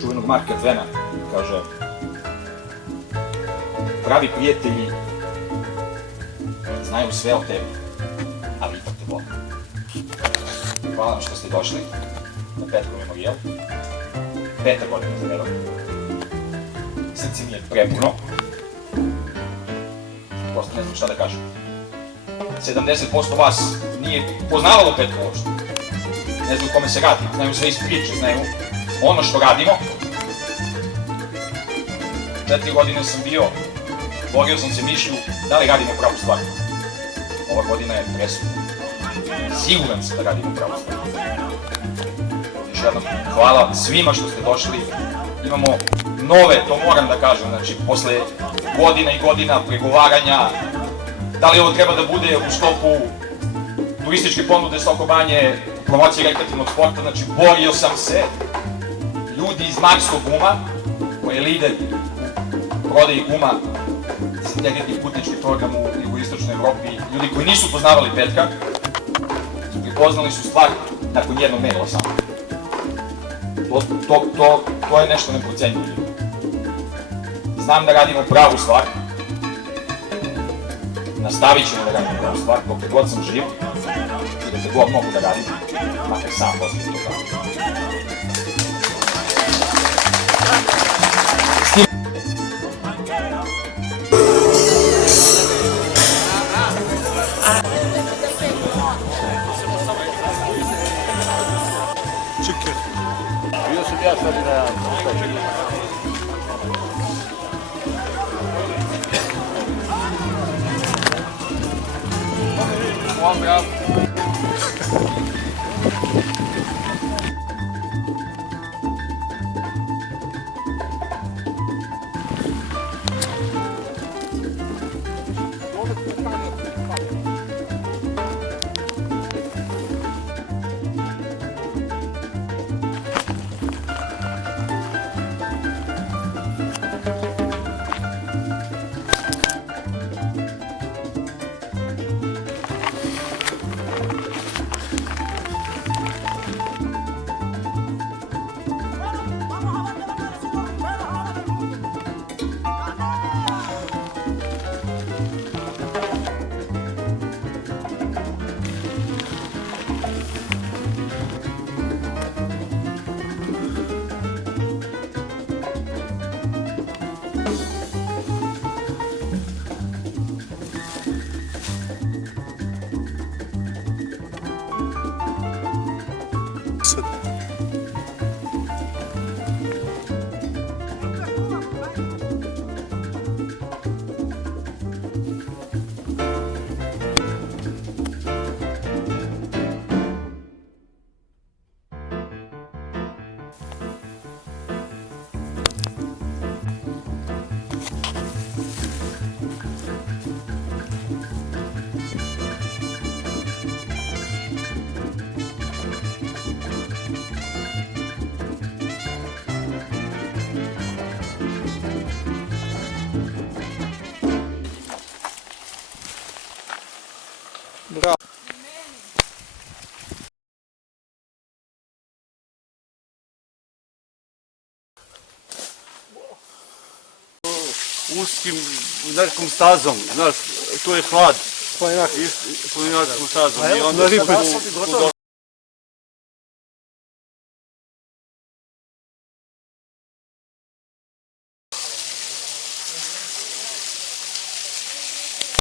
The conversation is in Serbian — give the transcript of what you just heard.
Čuvenog Marka Tvena, kaže: pravi prijatelji znaju sve o tebi, ali ipak te vole. Hvala vam što ste došli na Petkov memorijal. 5. godina za redom. Srce mi je prepuno. Prosto ne znam šta da kažem. 70% vas nije poznavalo Petkov uopšte. Ne znaju kome se radi, znaju sve iz priče, znaju ono što radimo. 4 godine sam bio, borio sam se mišlju da li radimo pravu stvar. Ova godina je presudna. Siguran sam da radimo pravu stvar. Još jednom, hvala svima što ste došli. Imamo nove, to moram da kažem, znači, posle godina i godina pregovaranja, da li ovo treba da bude u sklopu turističke ponude Soko Banje, promocije rekreativnog sporta, znači, borio sam se. Ljudi iz Marskog guma, koji je lider prodaji guma za integritni putnički program u jugoistočnoj Evropi, ljudi koji nisu poznavali Petka, prepoznali su stvar nakon jednog maila samo. To je nešto neprocenjivo. Znam da radimo pravu stvar, nastavit ćemo da radimo pravu stvar, dok god sam živ i dok god mogu da radim, makar sam poslije toga. Bio sam ja sad i na Bravo. uskim nekom stazom, znaš, tu je hlad. Planinarskom. Planinarskom stazom. A evo, na Ripec.